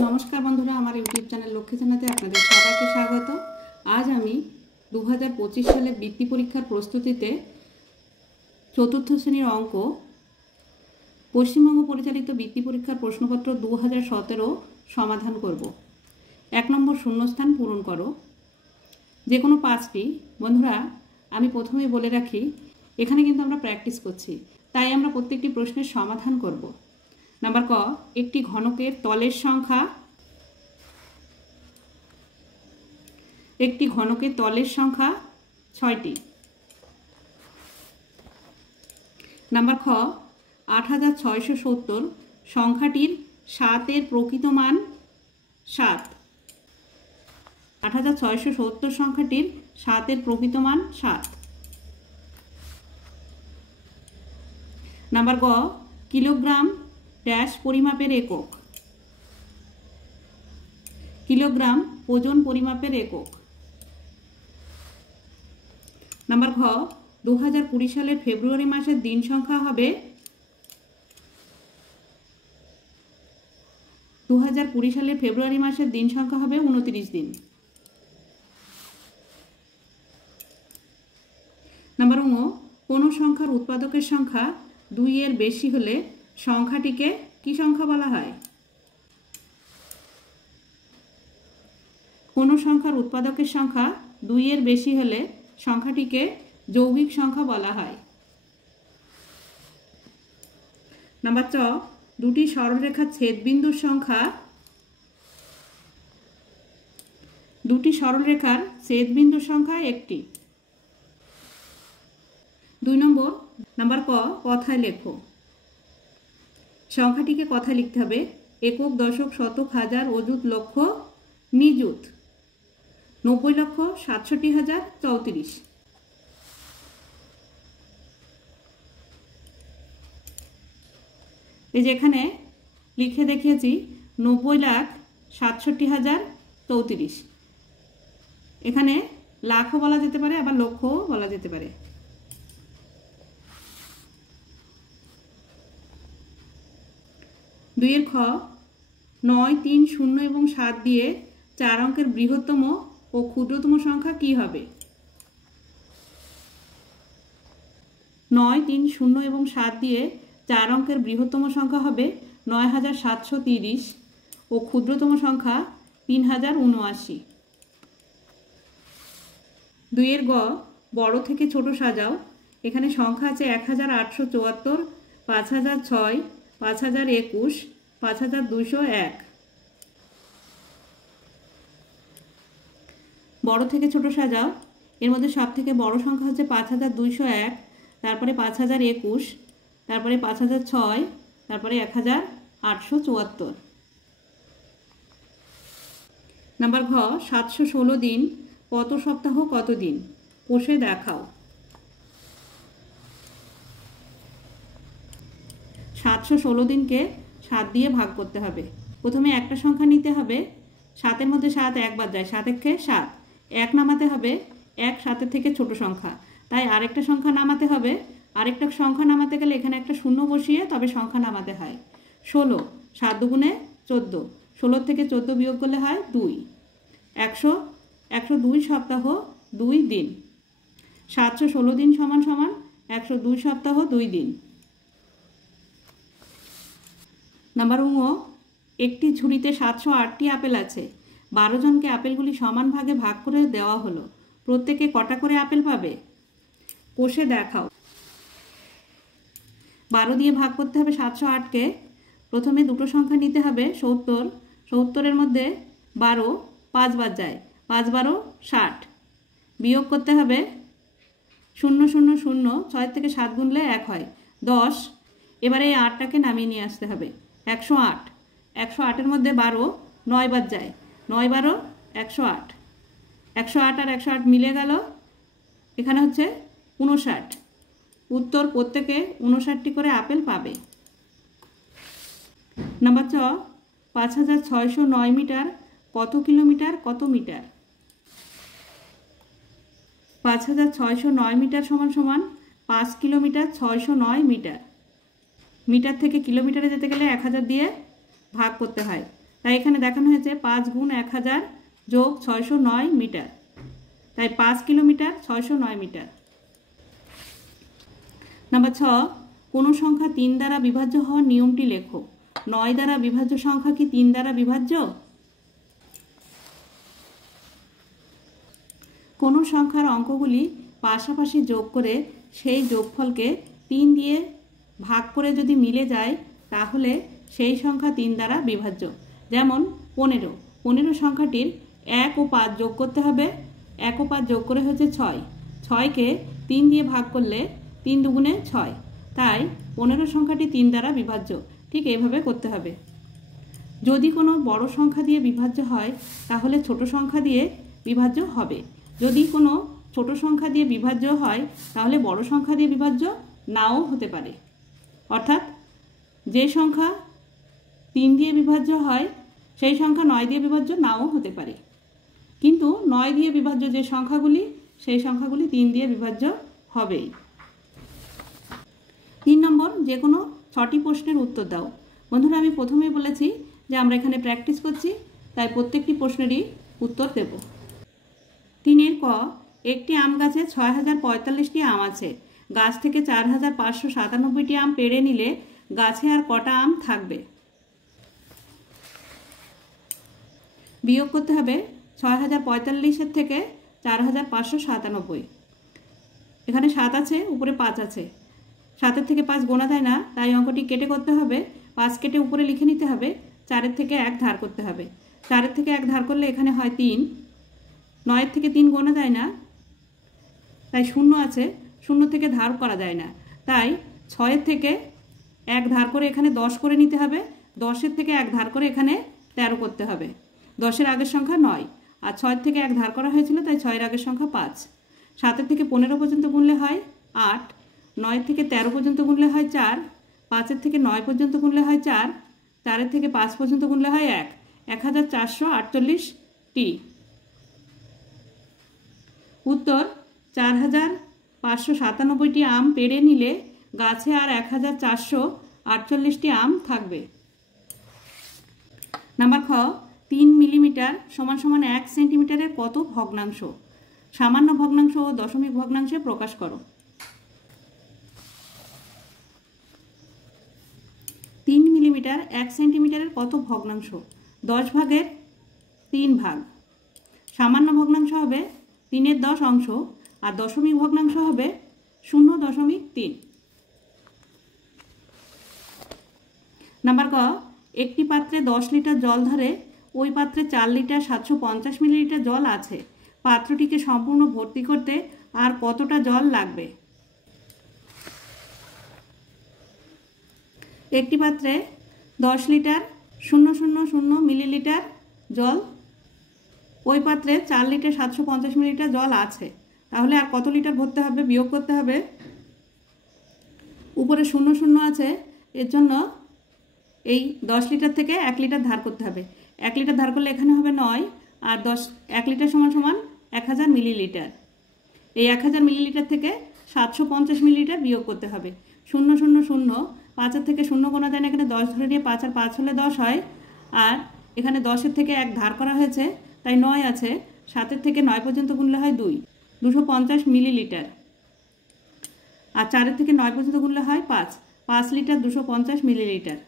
नमस्कार बंधुरा आमार यूट्यूब चैनल लक्ष्मी जानाते आपनादेर सबाइके स्वागत। आज आमी 2025 साले बृत्ति परीक्षार प्रस्तुतिते चतुर्थ श्रेणीर अंक पश्चिमबंग परिचालित बृत्ति परीक्षार प्रश्नपत्र 2017 समाधान करब। 1 नम्बर शून्यस्थान पूरण करो जेकोनो 5टी। बंधुरा आमी प्रथमेई बोले राखी एखाने किन्तु आमरा प्रैक्टिस करछि, ताई आमरा प्रत्येकटी प्रश्नेर समाधान करब। नम्बर क एकटी घनकेर तलेर संख्या एकटी घनकेर तलेर संख्या 6टी। नम्बर ख 8670 संख्याटिर 7 एर प्रकृत मान 7। 8670 संख्याटिर 7 एर प्रकृत मान 7। नम्बर ग किलोग्राम डैश परिमापेर एकक। किलोग्राम ओजन परिमापेर एकक। नम्बर घ 2020 सालेर फेब्रुआरी मासेर दिन संख्या हबे 2020 सालेर फेब्रुआरी मासेर दिन संख्या हबे 29 दिन। नम्बर ङ कोनो संख्यार उत्पादकेर संख्या 2 एर बेशी हले संख्याटिके की संख्या बला हय? कोनो संख्यार उत्पादकेर संख्या 2 एर बेशी हले संख्याटिके यौगिक संख्या बला हय। नम्बर च दुटी सरलरेखार छेदबिंदुर संख्या दुटी सरलरेखार छेदबिंदुर संख्या एकटी। 2 नम्बर क कथाय लेखो। संख्याटिके कथाय लिखते हबे एकक दशक शतक हजार अजुत लक्ष निजुत 90,67,034। যেখানে লিখে দেখিয়েছি 90,67,034। এখানে লাখও বলা যেতে পারে আবার লক্ষও বলা যেতে পারে। 2 এর খ 9, 3, 0 এবং 7 দিয়ে 4 অঙ্কের বৃহত্তম ও ক্ষুদ্রতম সংখ্যা কি হবে? 9, 3, 0 এবং 7 দিয়ে 4 অঙ্কের বৃহত্তম সংখ্যা হবে 9730 ও ক্ষুদ্রতম সংখ্যা 3079। 2 এর গ বড় থেকে ছোট সাজাও। এখানে সংখ্যা আছে 1874, 5006, 5021, 5201। বড় থেকে ছোট সাজাও। এর মধ্যে সব থেকে বড় সংখ্যা হচ্ছে 5201, তারপরে 5021, তারপরে 5006, তারপরে 1874। নাম্বার ঘ 716 দিন কত সপ্তাহ কত দিন কোষে দেখাও। 716 দিনকে 7 দিয়ে ভাগ করতে হবে। প্রথমে একটা সংখ্যা নিতে হবে, 7 এর মধ্যে 7 একবার যায়, 7 একে 7, 1 নামাতে হবে, 1 7 থেকে ছোট সংখ্যা, তাই আরেকটা সংখ্যা নামাতে হবে। আরেকটা সংখ্যা নামাতে গেলে এখানে একটা শূন্য বসিয়ে তবে সংখ্যা নামাতে হয়। 16, 7 দুগুণে 14, 16 থেকে 14 বিয়োগ করলে হয় 2। 102 সপ্তাহ 2 দিন। 716 দিন সমান সমান 102 সপ্তাহ 2 দিন। নাম্বার ঙ একটি ঝুড়িতে 708টি আপেল আছে। 12 জনকে আপেলগুলি সমান ভাগে ভাগ করে দেওয়া হলো। প্রত্যেকে কটা করে আপেল পাবে কোষে দেখাও। 12 দিয়ে ভাগ করতে হবে 708কে। প্রথমে দুটো সংখ্যা নিতে হবে 70, 70 এর মধ্যে 12 5 বার যায়, 5 12 60। বিয়োগ করতে হবে 0 0 0, 6 থেকে 7 গুনলে 1 হয় 10। এবারে এই 8টাকে নামিয়ে নিয়ে আসতে হবে। 108, 108 এর মধ্যে 12 9 বার যায়, 9 12 108। 108 আর 108 মিলে গেল, এখানে হচ্ছে 59। উত্তর প্রত্যেকে 59টি করে আপেল পাবে। নাম্বার চ 5609 মিটার কত কিলোমিটার কত মিটার? 5609 মিটার সমান সমান 5 কিলোমিটার 609 মিটার। মিটার থেকে কিলোমিটারে যেতে গেলে 1000 দিয়ে ভাগ করতে হয়। তাই এখানে দেখানো হয়েছে 5 গুণ 1000 যোগ 609 মিটার, তাই 5 কিলোমিটার 609 মিটার। নাম্বার 6, কোনো সংখ্যা 3 দ্বারা বিভাজ্য হওয়ার নিয়মটি লেখো। 9 দ্বারা বিভাজ্য সংখ্যা কি 3 দ্বারা বিভাজ্য? কোনো সংখ্যার অঙ্কগুলি পাশাপাশি যোগ করে সেই যোগফলকে 3 দিয়ে ভাগ করে যদি মিলে যায় তাহলে সেই সংখ্যা 3 দ্বারা বিভাজ্য। যেমন 15, 15 সংখ্যাটির 1 ও 5 যোগ করতে হবে, 1 ও 5 যোগ করে হচ্ছে 6, 6কে 3 দিয়ে ভাগ করলে 3 দুগুণে 6, তাই 15 সংখ্যাটি 3 দ্বারা বিভাজ্য। ঠিক এইভাবে করতে হবে। যদি কোনো বড় সংখ্যা দিয়ে বিভাজ্য হয় তাহলে ছোট সংখ্যা দিয়ে বিভাজ্য হবে। যদি কোনো ছোট সংখ্যা দিয়ে বিভাজ্য হয় তাহলে বড় সংখ্যা দিয়ে বিভাজ্য নাও হতে পারে। অর্থাৎ যে সংখ্যা 3 দিয়ে বিভাজ্য হয় সেই সংখ্যা 9 দিয়ে বিভাজ্য নাও হতে পারে, কিন্তু 9 দিয়ে বিভাজ্য যে সংখ্যাগুলি সেই সংখ্যাগুলি 3 দিয়ে বিভাজ্য হবেই। 3 নম্বর, যে কোনো 6টি প্রশ্নের উত্তর দাও। বন্ধুরা, আমি প্রথমেই বলেছি যে আমরা এখানে প্র্যাকটিস করছি, তাই প্রত্যেকটি প্রশ্নেরই উত্তর দেব। 3 ক, একটি আম গাছে 6045টি আম আছে। গাছ থেকে 4597টি আম পেড়ে নিলে গাছে আর কটা আম থাকবে? বিয়োগ করতে হবে 6045 থেকে 4597। এখানে 7 আছে, উপরে 5 আছে, 7 থেকে 5 গোনা যায় না, তাই অঙ্কটি কেটে করতে হবে। 5 কেটে উপরে লিখে নিতে হবে, 4 থেকে 1 ধার করতে হবে। 4 থেকে 1 ধার করলে এখানে হয় 3, 9 থেকে 3 গোনা যায় না, তাই 0 আছে, 0 থেকে ধার করা যায় না, তাই 6 থেকে 1 ধার করে এখানে 10 করে নিতে হবে। 10 থেকে 1 ধার করে এখানে 13 করতে হবে। 10 আগের সংখ্যা 9, আর 6 থেকে 1 ধার করা হয়েছিল, তাই 6 আগের সংখ্যা 5। 7 থেকে 15 পর্যন্ত গুনলে হয় 8, 9 থেকে 13 পর্যন্ত গুনলে হয় 4, 5 থেকে 9 পর্যন্ত গুনলে হয় 4, 4 থেকে 5 পর্যন্ত গুনলে হয় 1, 1448টি। উত্তর, 4597টি আম পেড়ে নিলে গাছে আর 1448টি আম থাকবে। নাম্বার খ, 3 মিলিমিটার সমান সমান 1 সেন্টিমিটারের কত ভগ্নাংশ? সামান্য ভগ্নাংশ ও দশমিক ভগ্নাংশে প্রকাশ করো। 3 মিলিমিটার 1 সেন্টিমিটারের কত ভগ্নাংশ? 10 ভাগের 3 ভাগ। সামান্য ভগ্নাংশ হবে 3 10 অংশ, আর দশমিক ভগ্নাংশ হবে 0.3। নাম্বার ক, একটি পাত্রে 10 লিটার জল ধরে ওই পাত্রে 4 লিটার 750 মিলিলিটার জল আছে। পাত্রটিকে সম্পূর্ণ ভর্তি করতে আর কতটা জল লাগবে? একটি পাত্রে 10 লিটার 000 মিলিলিটার জল, ওই পাত্রে 4 লিটার 750 মিলিলিটার জল আছে, তাহলে আর কত লিটার ভরতে হবে? বিয়োগ করতে হবে। উপরে 0 আছে, এর জন্য এই 10 লিটার থেকে 1 লিটার ধার করতে হবে। 1 লিটার ধার করলে এখানে হবে 9, আর 1 লিটার সমান সমান 1000 মিলিলিটার। এই 1000 মিলিলিটার থেকে 750 মিলিলিটার বিয়োগ করতে হবে। 0 5 থেকে 0 গোনা যায় না, এখানে 10 ধরে নিয়ে 5 আর 5 হলে 10 হয়, আর এখানে 10 থেকে 1 ধার করা হয়েছে, তাই 9 আছে, 7 থেকে 9 পর্যন্ত গুনলে হয় 250 মিলিলিটার, আর 4 থেকে 9 পর্যন্ত গুনলে হয় 5 লিটার 250 মিলিলিটার।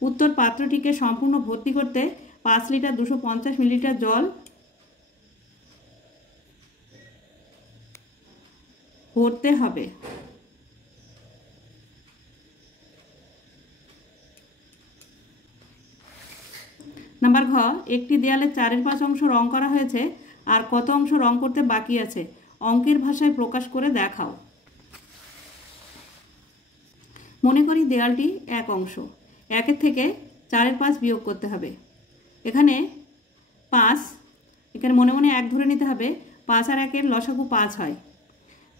উত্তর, পাত্রটিকে সম্পূর্ণ ভর্তি করতে 5 লিটার 250 মিলিলিটার জল ভরতে হবে। নাম্বার ঘ, একটি দেয়ালে 4/5 অংশ রং করা হয়েছে, আর কত অংশ রং করতে বাকি আছে? অঙ্কের ভাষায় প্রকাশ করে দেখাও। মনে করি দেয়ালটি 1 অংশ। 1 থেকে 4/5 বিয়োগ করতে হবে। এখানে 5, এখানে মনে মনে 1 ধরে নিতে হবে। 5 আর 1 লসাগু 5 হয়।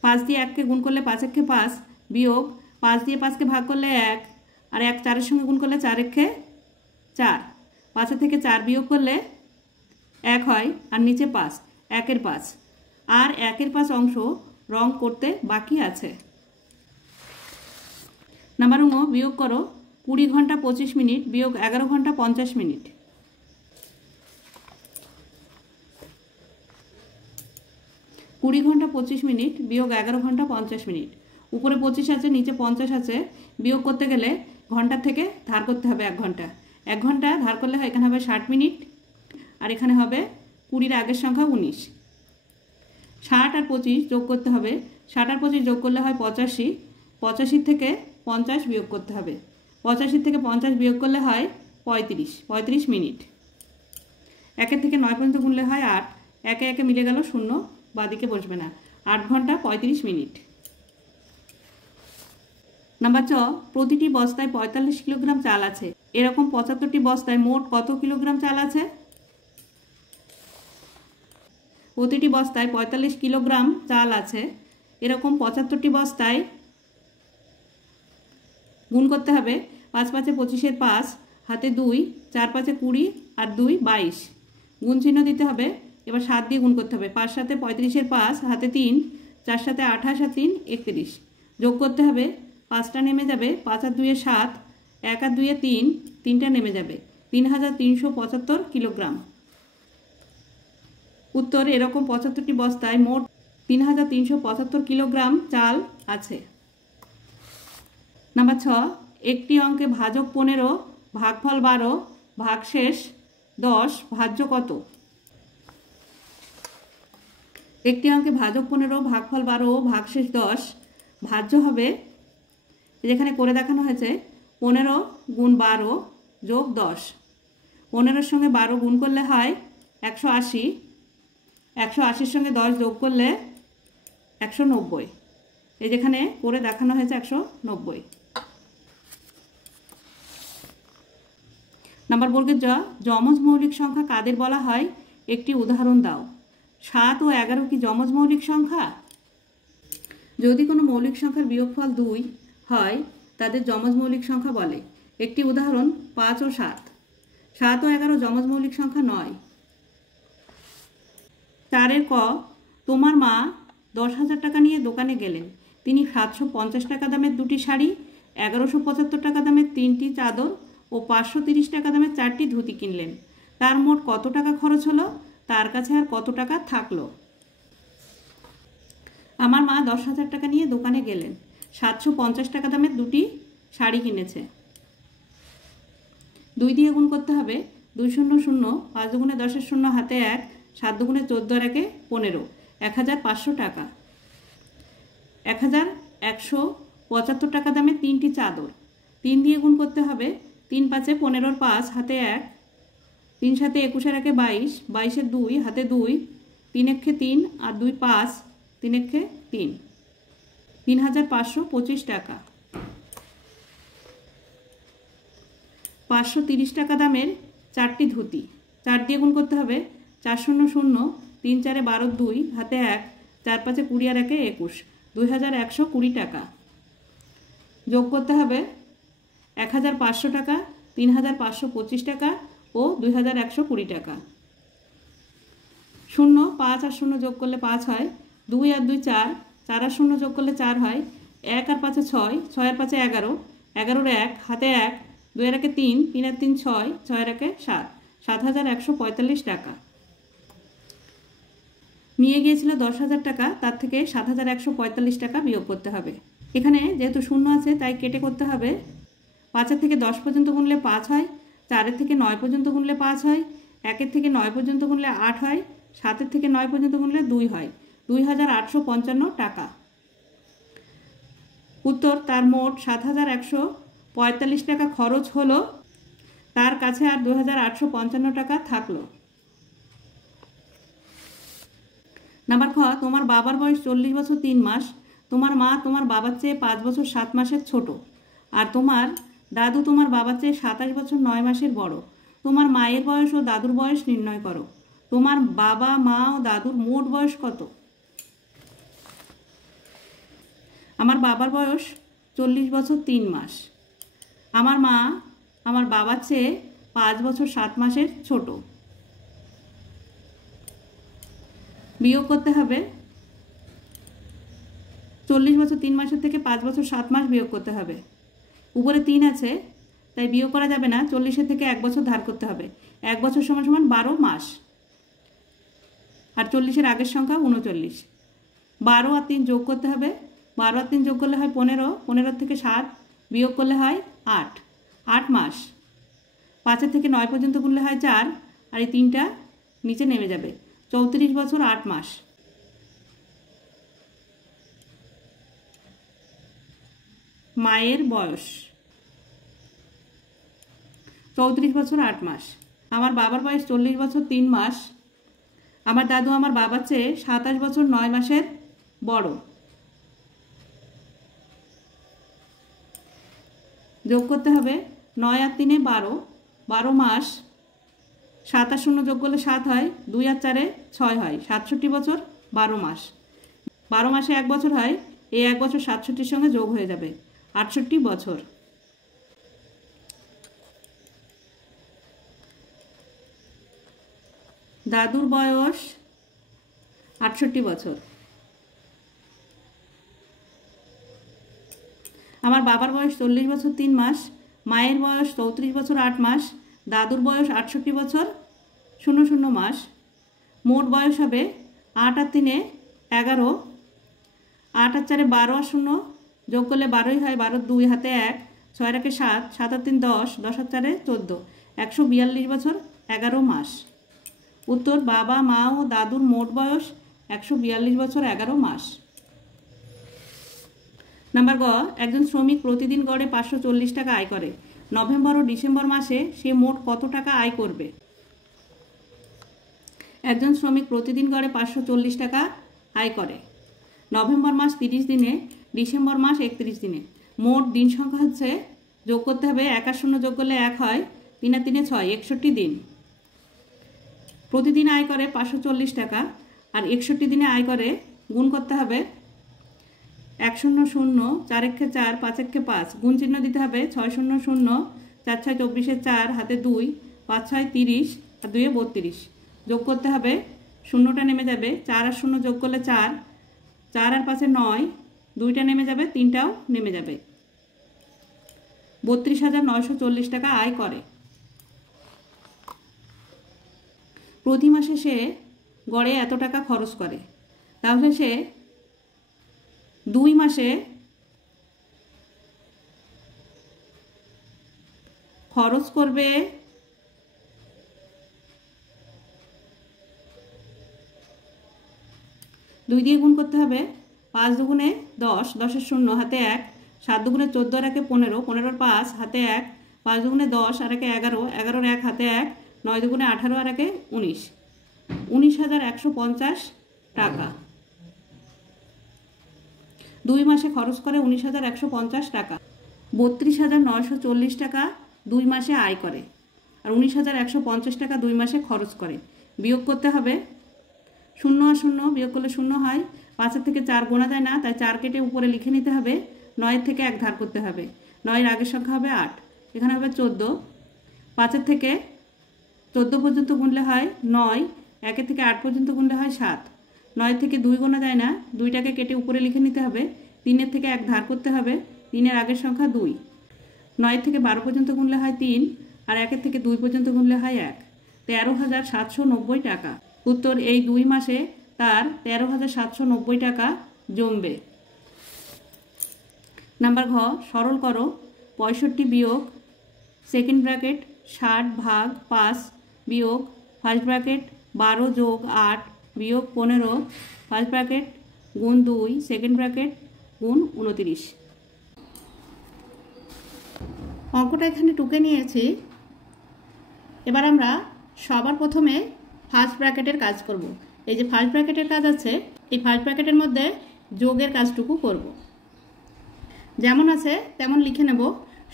5 দিয়ে 1কে গুণ করলে 5 1 5, বিয়োগ 5 দিয়ে 5কে ভাগ করলে 1, আর 1 4-এর সঙ্গে গুণ করলে 4 1 4। 5 থেকে 4 বিয়োগ করলে 1 হয়, আর নিচে 5, 1/5, আর 1/5 অংশ রং করতে বাকি আছে। নাম্বার ঙ, বিয়োগ করো 20 ঘন্টা 25 মিনিট বিয়োগ 11 ঘন্টা 50 মিনিট। 20 ঘন্টা 25 মিনিট বিয়োগ 11 ঘন্টা 50 মিনিট। উপরে 25 আছে, নিচে 50 আছে, বিয়োগ করতে গেলে ঘন্টার থেকে ধার করতে হবে 1 ঘন্টা। 1 ঘন্টা ধার করলে এখানে হবে 60 মিনিট, আর এখানে হবে 20-এর আগের সংখ্যা 19। 60 আর 25 যোগ করতে হবে। 60 আর 25 যোগ করলে হয় 85। 85 থেকে 50 বিয়োগ করতে হবে। 85 থেকে 50 বিয়োগ করলে হয় 35 মিনিট। 1 থেকে 9 পর্যন্ত গুনলে হয় 8। একে একে মিলে গেল, শূন্য বাদিকে বসবে না। 8 ঘন্টা 35 মিনিট। নাম্বার চ, প্রতিটি বস্তায় 45 কিলোগ্রাম চাল আছে। এরকম 75টি বস্তায় মোট কত কিলোগ্রাম চাল আছে? প্রতিটি বস্তায় 45 কিলোগ্রাম চাল আছে। এরকম 75টি বস্তায় গুণ করতে হবে। 5 5 25-এর 5, হাতে 2, 4 5 20 আর 2 22। গুণ চিহ্ন দিতে হবে। এবার 7 দিয়ে গুণ করতে হবে। 5 7 35-এর 5, হাতে 3, 4 7 28 আর 3 31। যোগ করতে হবে। 5টা নেমে যাবে, 5 আর 2 7, 1 আর 2 3, 3টা নেমে যাবে। 3375 কিলোগ্রাম। উত্তর, এরকম 75টি বস্তায় মোট 3375 কিলোগ্রাম চাল আছে। নাম্বার 6, একটি অঙ্কে ভাজক 15, ভাগফল 12, ভাগশেষ 10, ভাজ্য কত? একটি অঙ্কে ভাজক 15, ভাগফল 12, ভাগশেষ 10, ভাজ্য হবে, যেখানে করে দেখানো হয়েছে 15 গুণ 12 যোগ 10। 15-এর সঙ্গে 12 গুণ করলে হয় 180। 180-র সঙ্গে 10 যোগ করলে 190। এই যেখানে করে দেখানো হয়েছে 190। নাম্বার বর্গের জ, যমজ মৌলিক সংখ্যা কাদের বলা হয়? একটি উদাহরণ দাও। 7 ও 11 কি যমজ মৌলিক সংখ্যা? যদি কোনো মৌলিক সংখ্যার বিয়োগফল 2 হয় তাদের যমজ মৌলিক সংখ্যা বলে। একটি উদাহরণ 5 ও 7। 7 ও 11 যমজ মৌলিক সংখ্যা নয়। 4-এর ক, তোমার মা 10,000 টাকা নিয়ে দোকানে গেলেন। তিনি 750 টাকা দামের 2টি শাড়ি, 1175 টাকা দামের 3টি চাদর ও 530 টাকা দামের 4টি ধুতি কিনলেন। তার মোট কত টাকা খরচ হলো? তার কাছে আর কত টাকা থাকলো? আমার মা 10,000 টাকা নিয়ে দোকানে গেলেন। 750 টাকা দামের 2টি শাড়ি কিনেছে। 2 দিয়ে গুণ করতে হবে। 2 0 0, 5 দুগুণে 10-এর 0, হাতে 1, 7 দুগুণে 14 আর 1 15, 1500 টাকা। 1175 টাকা দামের 3টি চাদর। 3 দিয়ে গুণ করতে হবে। 3 5 15-এর 5, হাতে 1, 3 7 21-এর 1 22, 22-এর 2, হাতে 2, 3 1 3 আর 2 5, 3 1 3, 3525 টাকা। 530 টাকা দামের 4টি ধুতি। 4 দিয়ে গুণ করতে হবে। 4 0 0, 3 4 12 2, হাতে 1, 4 5 20 আর 1 21, 2120 টাকা। যোগ করতে হবে 1500 টাকা, 3525 টাকা ও 2120 টাকা। 0 5 আর 0 যোগ করলে 5 হয়। 2 আর 2 4, 4 আর 0 যোগ করলে 4 হয়। 1 আর 5 6, 6 আর 5 11, 11-এর 1, হাতে 1, 2 আর 1 3, 3 আর 3 6, 6 আর 1 7, 7145 টাকা। নিয়ে গিয়েছিল 10,000 টাকা, তার থেকে 7145 টাকা বিয়োগ করতে হবে। এখানে যেহেতু শূন্য আছে তাই কেটে করতে হবে। 5-এর থেকে 10 পর্যন্ত গুনলে 5 হয়। 4-এর থেকে 9 পর্যন্ত গুনলে 5 হয়। 1-এর থেকে 9 পর্যন্ত গুনলে 8 হয়। 7-এর থেকে 9 পর্যন্ত গুনলে 2 হয়। 2855 টাকা। উত্তর, তার মোট 7145 টাকা খরচ হলো, তার কাছে আর 2855 টাকা থাকলো। নাম্বার খ, তোমার বাবার বয়স 40 বছর 3 মাস। তোমার মা তোমার বাবার চেয়ে 5 বছর 7 মাসের ছোট, আর তোমার দাদু তোমার বাবার চেয়ে 27 বছর 9 মাসের বড়। তোমার মায়ের বয়স ও দাদুর বয়স নির্ণয় করো। তোমার বাবা, মা ও দাদুর মোট বয়স কত? আমার বাবার বয়স 40 বছর 3 মাস। আমার মা আমার বাবার চেয়ে 5 বছর 7 মাসের ছোট। বিয়োগ করতে হবে। 40 বছর 3 মাসের থেকে 5 বছর 7 মাস বিয়োগ করতে হবে। উপরে 3 আছে তাই বিয়োগ করা যাবে না। 40-এর থেকে 1 বছর ধার করতে হবে। 1 বছর সমান সমান 12 মাস। আর 40-এর আগের সংখ্যা 39। 12 আর 3 যোগ করতে হবে। 12 আর 3 যোগ করলে হয় 15, 15 থেকে 7 বিয়োগ করলে হয় 8, 8 মাস। 5 থেকে 9 পর্যন্ত গুনলে হয় 4, আর এই 3টা নিচে নেমে যাবে। 34 বছর 8 মাস। মায়ের বয়স 34 বছর 8 মাস। আমার বাবার বয়স 40 বছর 3 মাস। আমার দাদু আমার বাবার চেয়ে 27 বছর 9 মাসের বড়। যোগ করতে হবে 9 আর 3 12, 12 মাস। 7 আর 0 যোগ করলে 7 হয়, 2 আর 4 6 হয়, 67 বছর 12 মাস। 12 মাসে 1 বছর হয়, এই 1 বছর 67-র সঙ্গে যোগ হয়ে যাবে, 68 বছর। দাদুর বয়স 68 বছর। আমার বাবার বয়স 40 বছর 3 মাস। মায়ের বয়স 34 বছর 8 মাস। দাদুর বয়স 68 বছর 00 মাস। মোট বয়স হবে 8 আর 3 11, 8 আর 4 12 আর 0 যোগ করলে 12ই হয়, 12 2 হাতে 1, 6 আর 1 7, 7 আর 3 10, 10 আর 4 14, 142 বছর 11 মাস। উত্তর, বাবা মা ও দাদুর মোট বয়স 142 বছর 11 মাস। নাম্বার গ, একজন শ্রমিক প্রতিদিন গড়ে 540 টাকা আয় করে। নভেম্বর ও ডিসেম্বর মাসে সে মোট কত টাকা আয় করবে? একজন শ্রমিক প্রতিদিন গড়ে 540 টাকা আয় করে। নভেম্বর মাস 30 দিনে, ডিসেম্বর মাস 31 দিনে। মোট দিন সংখ্যা হচ্ছে, যোগ করতে হবে 1 আর 0 যোগ করলে 1 হয়, 3 আর 3 6, 61 দিন। প্রতিদিন আয় করে 540 টাকা, আর 61 দিনে আয় করে। গুণ করতে হবে 1 0 0, 4 1 4, 5 1 5, গুণ চিহ্ন দিতে হবে 6 0 0, 4 6 24, 4 হাতে 2, 5 6 30 আর 2 32। যোগ করতে হবে, শূন্যটা নেমে যাবে, 4 আর 0 যোগ করলে 4, 4 আর 5 9, 2টা নেমে যাবে, 3টাও নেমে যাবে। 32,940 টাকা আয় করে। প্রতি মাসে সে গড়ে এত টাকা খরচ করে, তাহলে সে 2 মাসে খরচ করবে 2 দিয়ে গুণ করতে হবে, 5 দুগুণে 10, 10 0 হাতে 1, 7 দুগুণে 14 আর 1 15, 15 5 হাতে 1, 5 দুগুণে 10 আর 1 11, 11 1 হাতে 1, 9 দুগুণে 18 আর 1 19, 19,150 টাকা। 2 মাসে খরচ করে 19,150 টাকা। 32,940 টাকা 2 মাসে আয় করে, আর 19,150 টাকা 2 মাসে খরচ করে। বিয়োগ করতে হবে, 0 আর 0 বিয়োগ করলে 0 হয়, 5 থেকে 4 গোনা যায় না, তাই 4 কেটে উপরে লিখে নিতে হবে। 9 থেকে 1 ধার করতে হবে, 9 এর আগের সংখ্যা হবে 8, এখানে হবে 14। 5 থেকে 14 পর্যন্ত গুনলে হয় 9, 1 থেকে 8 পর্যন্ত গুনলে হয় 7। 9 থেকে 2 গোনা যায় না, 2টাকে কেটে উপরে লিখে নিতে হবে। 3 থেকে 1 ধার করতে হবে, 3 এর আগের সংখ্যা 2। 9 থেকে 12 পর্যন্ত গুনলে হয় 3, আর 1 থেকে 2 পর্যন্ত গুনলে হয় 1। 13,790 টাকা। উত্তর, এই 2 মাসে তার 13,790 টাকা জমবে। নাম্বার ঘ, সরল করো। 65 বিয়োগ সেকেন্ড ব্র্যাকেট 60 ভাগ 5 বিয়োগ ফার্স্ট ব্র্যাকেট 12 যোগ 8 বিয়োগ 15 ফার্স্ট ব্র্যাকেট গুণ 2 সেকেন্ড ব্র্যাকেট গুণ 29। অঙ্কটা এখানে টুকে নিয়েছি। এবার আমরা সবার প্রথমে ফার্স্ট ব্র্যাকেটের কাজ করব। এই যে ফার্স্ট ব্র্যাকেটের কাজ আছে, এই ফার্স্ট ব্র্যাকেটের মধ্যে যোগের কাজটুকু করব। যেমন আছে তেমন লিখে নেব।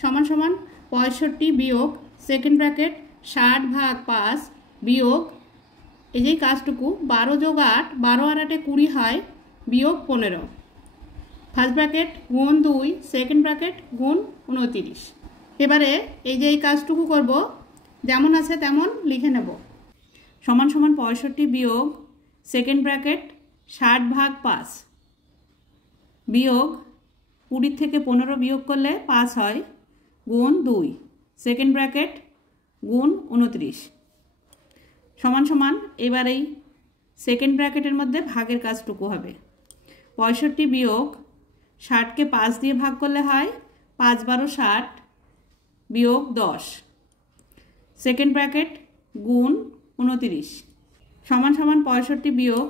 সমান সমান 65 বিয়োগ সেকেন্ড ব্র্যাকেট 60 ভাগ 5 বিয়োগ এই যে কাজটুকু 12 যোগ 8, 12 আর 8 20 হয়, বিয়োগ 15 ফার্স্ট ব্র্যাকেট গুণ 2 সেকেন্ড ব্র্যাকেট গুণ 29। এবারে এই যে এই কাজটুকু করব, যেমন আছে তেমন লিখে নেব। সমান সমান 65 বিয়োগ সেকেন্ড ব্র্যাকেট 60 ভাগ 5 বিয়োগ 20 থেকে 15 বিয়োগ করলে 5 হয়, গুণ 2 সেকেন্ড ব্র্যাকেট গুণ 29। সমান সমান এবার এই সেকেন্ড ব্র্যাকেটের মধ্যে ভাগের কাজটুকু হবে। 65 বিয়োগ 60কে 5 দিয়ে ভাগ করলে হয় 5 12 60 বিয়োগ 10 সেকেন্ড ব্র্যাকেট গুণ 29 সমান সমান 65 বিয়োগ।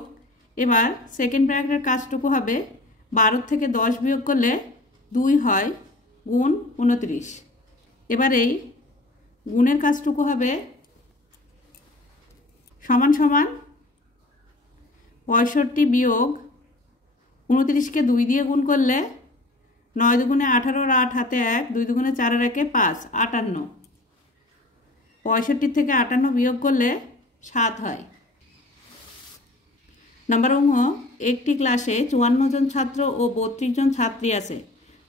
এবার সেকেন্ড ব্র্যাকেটের কাজটুকু হবে 12 থেকে 10 বিয়োগ করলে 2 হয় গুণ 29। এবার এই গুণের কাজটুকু হবে সমান সমান 65 বিয়োগ 29কে 2 দিয়ে গুণ করলে 9 দুগুণে 18 আর 8 হাতে 1, 2 দুগুণে 4 আর 1 5, 58। 65 থেকে 58 বিয়োগ করলে 7 হয়। নাম্বার অঙ্ক, একটি ক্লাসে 54 জন ছাত্র ও 32 জন ছাত্রী আছে।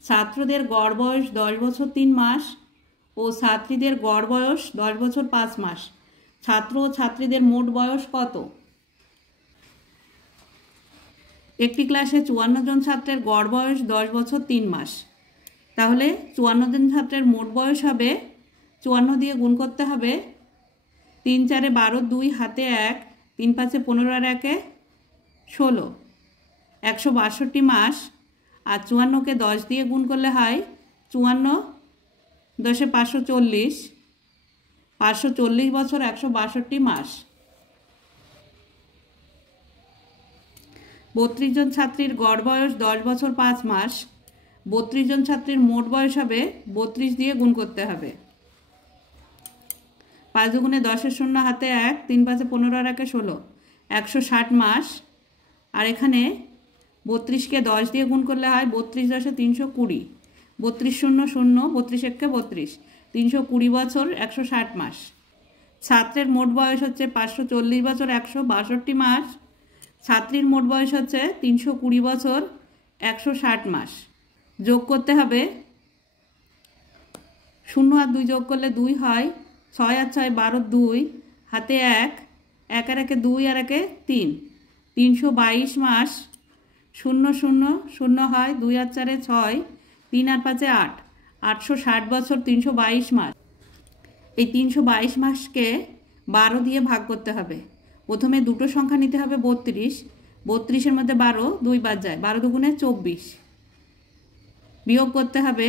ছাত্রদের গড় বয়স 10 বছর 3 মাস ও ছাত্রীদের গড় বয়স 10 বছর 5 মাস। ছাত্র ও ছাত্রীদের মোট বয়স কত? একটি ক্লাসে 54 জন ছাত্রের গড় বয়স 10 বছর 3 মাস। তাহলে 54 জন ছাত্রের মোট বয়স হবে 54 দিয়ে গুণ করতে হবে 3 4 12, 2 হাতে 1, 3 5 15 আর 1 16, 162 মাস। আর 54কে 10 দিয়ে গুণ করলে হয় 54 10 540, 540 বছর 162 মাস। 32 জন ছাত্রীর গড় বয়স 10 বছর 5 মাস। 32 জন ছাত্রীর মোট বয়স হবে 32 দিয়ে গুণ করতে হবে। 5 দুগুণে 10 0 হাতে 1, 3 5 15 আর 1 16, 160 মাস। আর এখানে 32কে 10 দিয়ে গুণ করলে হয় 32 10 320, 32 0 0, 32 1 32, 320 বছর 160 মাস। ছাত্রের মোট বয়স হচ্ছে 540 বছর 162 মাস। ছাত্রীর মোট বয়স হচ্ছে 320 বছর 160 মাস। যোগ করতে হবে 0 আর 2 যোগ করলে 2 হয়, 6 আর 6 12, 2 হাতে 1, 1 আর 1 2 আর 1 3, 322 মাস। 0 0 0 হয়, 2 আর 4 6, 3 আর 5 8, 860 বছর 322 মাস। এই 322 মাসকে 12 দিয়ে ভাগ করতে হবে। প্রথমে দুটো সংখ্যা নিতে হবে 32, 32-এর মধ্যে 12 2 বাদ যায়, 12 দুগুণে 24 বিয়োগ করতে হবে।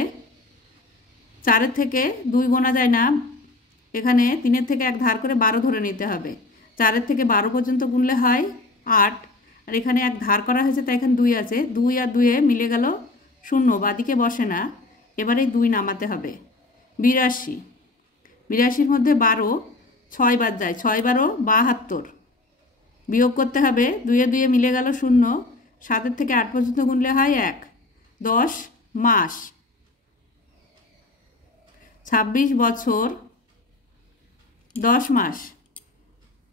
4-এর থেকে 2 গোনা যায় না, এখানে 3-এর থেকে 1 ধার করে 12 ধরে নিতে হবে। 4-এর থেকে 12 পর্যন্ত গুনলে হয় 8, আর এখানে 1 ধার করা হয়েছে তাই এখানে 2 আছে, 2 আর 2 মিলে গেল 0, বাদিকে বসে না। এবারে 2 নামাতে হবে। 82, 82-এর মধ্যে 12 6 বাদ যায়, 6 12 72 বিয়োগ করতে হবে। 2 2 মিলে গেল 0, 7-এর থেকে 8 পর্যন্ত গুনলে হয় 1, 10 মাস। 26 বছর 10 মাস।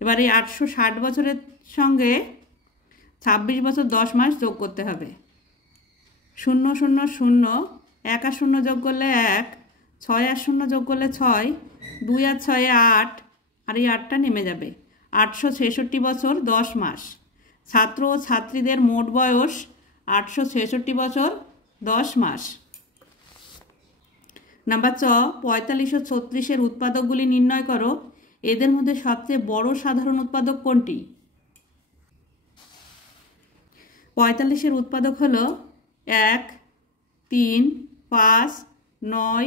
এবার এই 860 বছরের সঙ্গে 26 বছর 10 মাস যোগ করতে হবে। 0 0 0, 1 আর 0 যোগ করলে 1, 6 আর 0 যোগ করলে 6, 2 আর 6 8, আর এই 8টা নেমে যাবে। 866 বছর 10 মাস। ছাত্র ও ছাত্রীদের মোট বয়স 866 বছর 10 মাস। নাম্বার 45 ও 36-এর উৎপাদকগুলি নির্ণয় করো। এদের মধ্যে সবচেয়ে বড় সাধারণ উৎপাদক কোনটি? 45-এর উৎপাদক হলো 1 3 5 9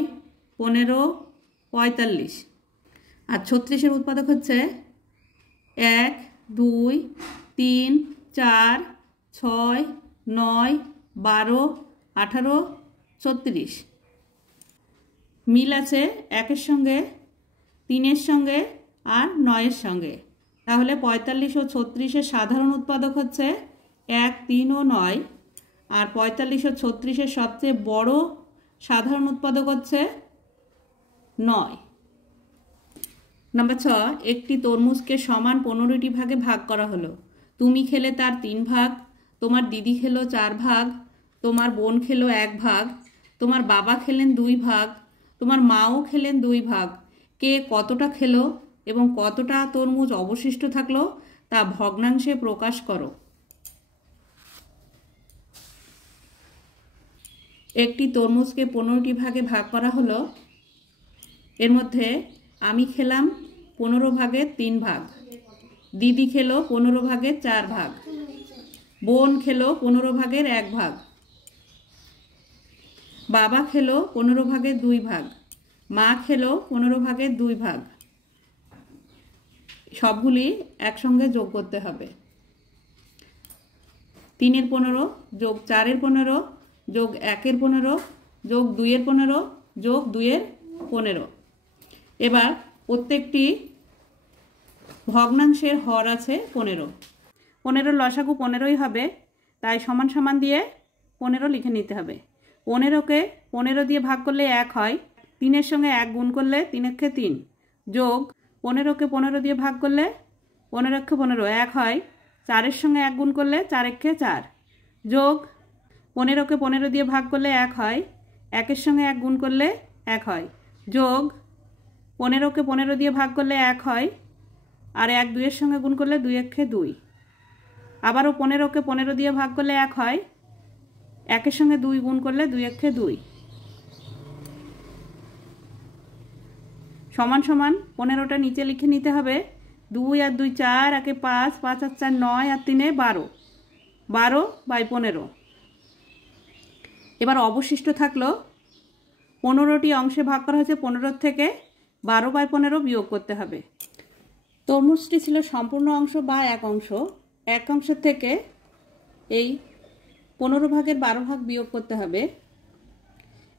15 45। আর 36-এর উৎপাদক হচ্ছে 1 2 3 4 6 9 12 18 36। মিল আছে 1-এর সঙ্গে, 3-এর সঙ্গে আর 9-এর সঙ্গে। তাহলে 45 ও 36-এর সাধারণ উৎপাদক হচ্ছে 1 3 ও 9, আর 45 ও 36-এর সবচেয়ে বড় সাধারণ উৎপাদক হচ্ছে 9। নাম্বার 6, একটি তরমুজকে সমান 15টি ভাগে ভাগ করা হলো। তুমি খেলে তার 3 ভাগ, তোমার দিদি খেলো 4 ভাগ, তোমার বোন খেলো 1 ভাগ, তোমার বাবা খেলেন 2 ভাগ, তোমার মাও খেলেন 2 ভাগ। কে কতটা খেলো এবং কতটা তরমুজ অবশিষ্ট থাকলো তা ভগ্নাংশে প্রকাশ করো। একটি তরমুজকে 15টি ভাগে ভাগ করা হলো। এর মধ্যে আমি খেলাম 15 ভাগের 3 ভাগ, দিদি খেলো 15 ভাগের 4 ভাগ, বোন খেলো 15 ভাগের 1 ভাগ, বাবা খেলো 15 ভাগের 2 ভাগ, মা খেলো 15 ভাগের 2 ভাগ। সবগুলি একসঙ্গে যোগ করতে হবে। 3-এর 15 যোগ 4-এর 15 যোগ 1-এর 15 যোগ 2-এর 15 যোগ 2-এর 15। এবার প্রত্যেকটি ভগ্নাংশের হর আছে 15। 15 লসাগু 15ই হবে, তাই সমান সমান দিয়ে 15 লিখে নিতে হবে। 15কে 15 দিয়ে ভাগ করলে 1 হয়, 3-এর সঙ্গে 1 গুণ করলে 3-একে 3 যোগ 15কে 15 দিয়ে ভাগ করলে 15-একে 15 1 হয়, 4-এর সঙ্গে 1 গুণ করলে 4-একে 4 যোগ 15কে 15 দিয়ে ভাগ করলে 1 হয়, 1-এর সঙ্গে 1 গুণ করলে 1 হয়, যোগ 15কে 15 দিয়ে ভাগ করলে 1 হয়, আর 1 2-এর সঙ্গে গুণ করলে 2-একে 2। আবারও 15কে 15 দিয়ে ভাগ করলে 1 হয়, 1-এর সঙ্গে 2 গুণ করলে 2-একে 2। সমান সমান 15টা নিচে লিখে নিতে হবে। 2 আর 2 4, 1-এ 5, 5 আর 4 9, আর 3-এ 12, 12/15। এবার অবশিষ্ট থাকলো 15টি অংশে ভাগ করা হয়েছে, 15 থেকে 12/15 বিয়োগ করতে হবে। তরমুজটি ছিল সম্পূর্ণ অংশ বা এক অংশ। এক অংশের থেকে এই 15 ভাগের 12 ভাগ বিয়োগ করতে হবে।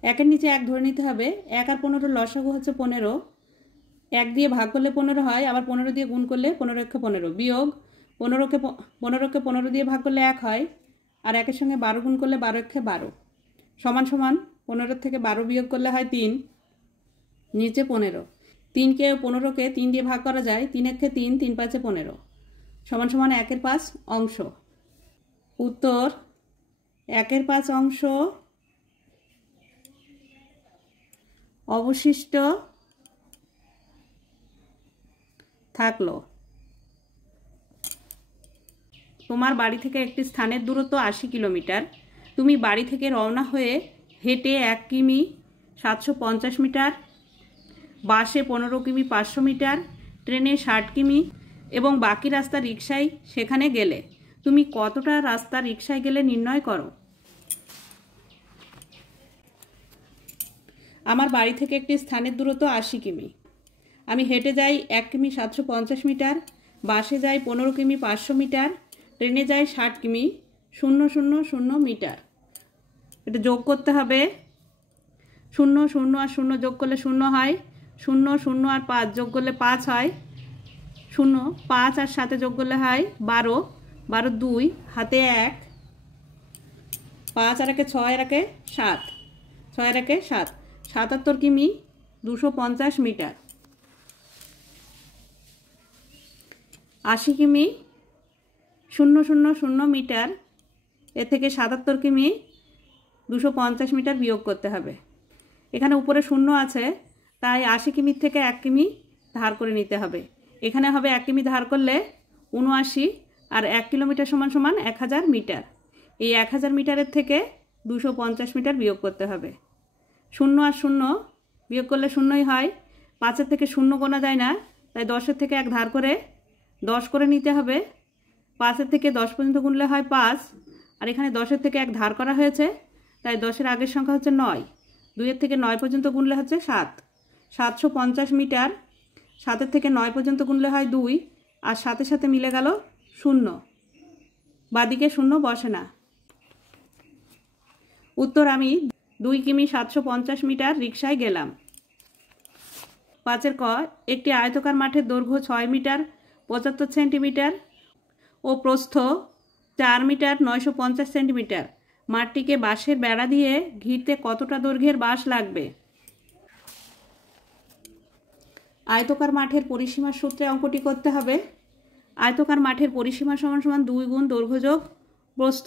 1-এর নিচে 1 ধরে নিতে হবে। 1 আর 15 লসাগু হচ্ছে 15। 1 দিয়ে ভাগ করলে 15 হয়, আবার 15 দিয়ে গুণ করলে 15-একে 15 বিয়োগ 15কে 15 দিয়ে ভাগ করলে 1 হয়, আর 1-এর সঙ্গে 12 গুণ করলে 12-একে 12 সমান সমান 15 থেকে 12 বিয়োগ করলে হয় 3, নিচে 15। 3কে 15কে 3 দিয়ে ভাগ করা যায়, 3-একে 3, 3-5-এ 15 সমান সমান 1-এর 5 অংশ। উত্তর 1-এর 5 অংশ। অবশিষ্ট থাকলো। তোমার বাড়ি থেকে একটি স্থানের দূরত্ব 80 কিলোমিটার। তুমি বাড়ি থেকে রওনা হয়ে হেঁটে 1 কিমি 750 মিটার, বাসে 15 কিমি 500 মিটার, ট্রেনে 60 কিমি এবং বাকি রাস্তা রিকশায় সেখানে গেলে। তুমি কতটা রাস্তা রিকশায় গেলে নির্ণয় করো। আমার বাড়ি থেকে একটি স্থানের দূরত্ব 80 কিমি। আমি হেঁটে যাই 1 কিমি 750 মিটার, বাসে যাই 15 কিমি 500 মিটার, ট্রেনে যাই 60 কিমি 000 মিটার। এটা যোগ করতে হবে। 0 0 আর 0 যোগ করলে 0 হয়, 0 0 আর 5 যোগ করলে 5 হয়, 0 5 আর 7 যোগ করলে হয় 12, 12 2 হাতে 1, 5 আর 1-এ 6, আর 1-এ 7, 6 আর 1-এ 7, 77 কিমি 250 মিটার। 80 কিমি 000 মিটার, এ থেকে 77 কিমি 250 মিটার বিয়োগ করতে হবে। এখানে উপরে 0 আছে, তাই 80 কিমির থেকে 1 কিমি ধার করে নিতে হবে। এখানে হবে 1 কিমি ধার করলে 79, আর 1 কিলোমিটার সমান সমান 1000 মিটার। এই 1000 মিটারের থেকে 250 মিটার বিয়োগ করতে হবে। 0 আর 0 বিয়োগ করলে 0ই হয়। 5-এর থেকে 0 গোনা যায় না, তাই 10-এর থেকে 1 ধার করে 10 করে নিতে হবে। 5-এর থেকে 10 পর্যন্ত গুনলে হয় 5, আর এখানে 10-এর থেকে 1 ধার করা হয়েছে, তাই 10-এর আগের সংখ্যা হচ্ছে 9। 2-এর থেকে 9 পর্যন্ত গুনলে হচ্ছে 7, 750 মিটার। 7-এর থেকে 9 পর্যন্ত গুনলে হয় 2, আর 7-এর সাথে মিলে গেল 0, বাদিকে 0 বসে না। উত্তর আমি 2 কিমি 750 মিটার রিকশায় গেলাম। 5-এর ক, একটি আয়তকার মাঠের দৈর্ঘ্য 6 মিটার 75 সেন্টিমিটার ও প্রস্থ 4 মিটার 950 সেন্টিমিটার। মাঠটিকে বাঁশের বেড়া দিয়ে ঘিরতে কতটা দৈর্ঘ্যের বাঁশ লাগবে। আয়তকার মাঠের পরিসীমার সূত্রে অঙ্কটি করতে হবে। আয়তকার মাঠের পরিসীমা সমান সমান 2 গুণ দৈর্ঘ্য যোগ প্রস্থ,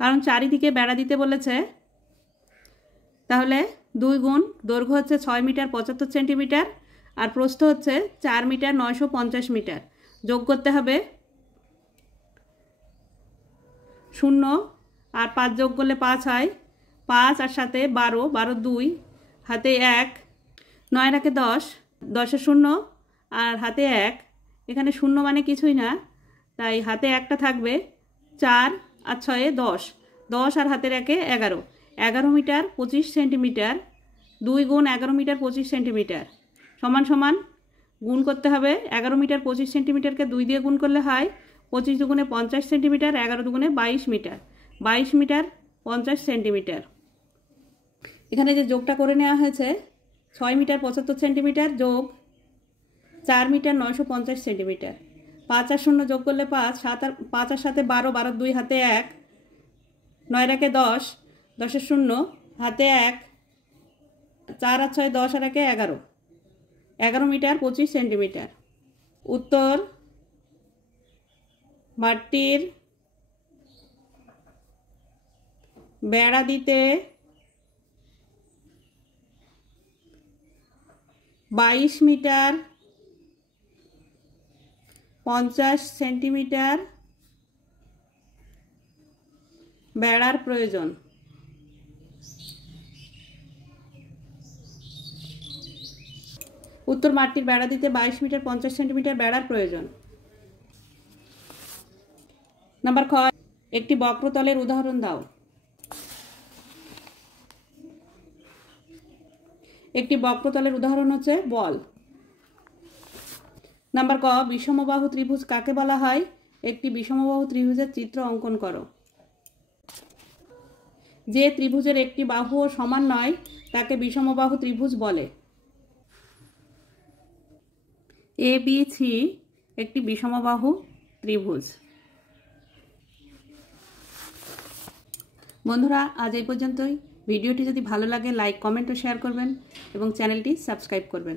কারণ চারিদিকে বেড়া দিতে বলেছে। তাহলে 2 গুণ দৈর্ঘ্য হচ্ছে 6 মিটার 75 সেন্টিমিটার, আর প্রস্থ হচ্ছে 4 মিটার 950 মিটার। যোগ করতে হবে। 0 আর 5 যোগ করলে 5 হয়, 5 আর 7-এ 12, 12 2 হাতে 1, 9 আর 1-এ 10, 10-এ 0 আর হাতে 1। এখানে 0 মানে কিছুই না, তাই হাতে 1টা থাকবে। 4 আর 6 10, 10 আর হাতের 1 11, 11 মিটার 25 সেন্টিমিটার, 2 গুণ 11 মিটার 25 সেন্টিমিটার সমান সমান গুণ করতে হবে। 11 মিটার 25 সেন্টিমিটারকে 2 দিয়ে গুণ করলে হয় 25 দুগুণে 50 সেন্টিমিটার, 11 দুগুণে 22 মিটার, 22 মিটার 50 সেন্টিমিটার। এখানে যে যোগটা করে নেওয়া হয়েছে 6 মিটার 75 সেন্টিমিটার যোগ 4 মিটার 950 সেন্টিমিটার। 5 আর 0 যোগ করলে 5, 5 আর 7 12, 12 2 হাতে 1, 9 আর 1 10, 10 এর 0 হাতে 1, 4 আর 6 10 আর 1 11, 11 মিটার 25 সেন্টিমিটার। উত্তর মাটির বেড়া দিতে 22 মিটার 50 সেন্টিমিটার বেড়ার প্রয়োজন। উত্তর মাটির বেড়া দিতে 22 মিটার 50 সেন্টিমিটার বেড়ার প্রয়োজন। নাম্বার খ, একটি বক্রতলের উদাহরণ দাও। একটি বক্রতলের উদাহরণ হচ্ছে বল। নাম্বার ক, বিষমবাহু ত্রিভুজ কাকে বলা হয়? একটি বিষমবাহু ত্রিভুজের চিত্র অঙ্কন করো। যে ত্রিভুজের একটি বাহুও সমান নয় তাকে বিষমবাহু ত্রিভুজ বলে। ABC একটি বিষমবাহু ত্রিভুজ। বন্ধুরা, আজ এই পর্যন্তই। ভিডিওটি যদি ভালো লাগে লাইক, কমেন্ট ও শেয়ার করবেন এবং চ্যানেলটি সাবস্ক্রাইব করবেন।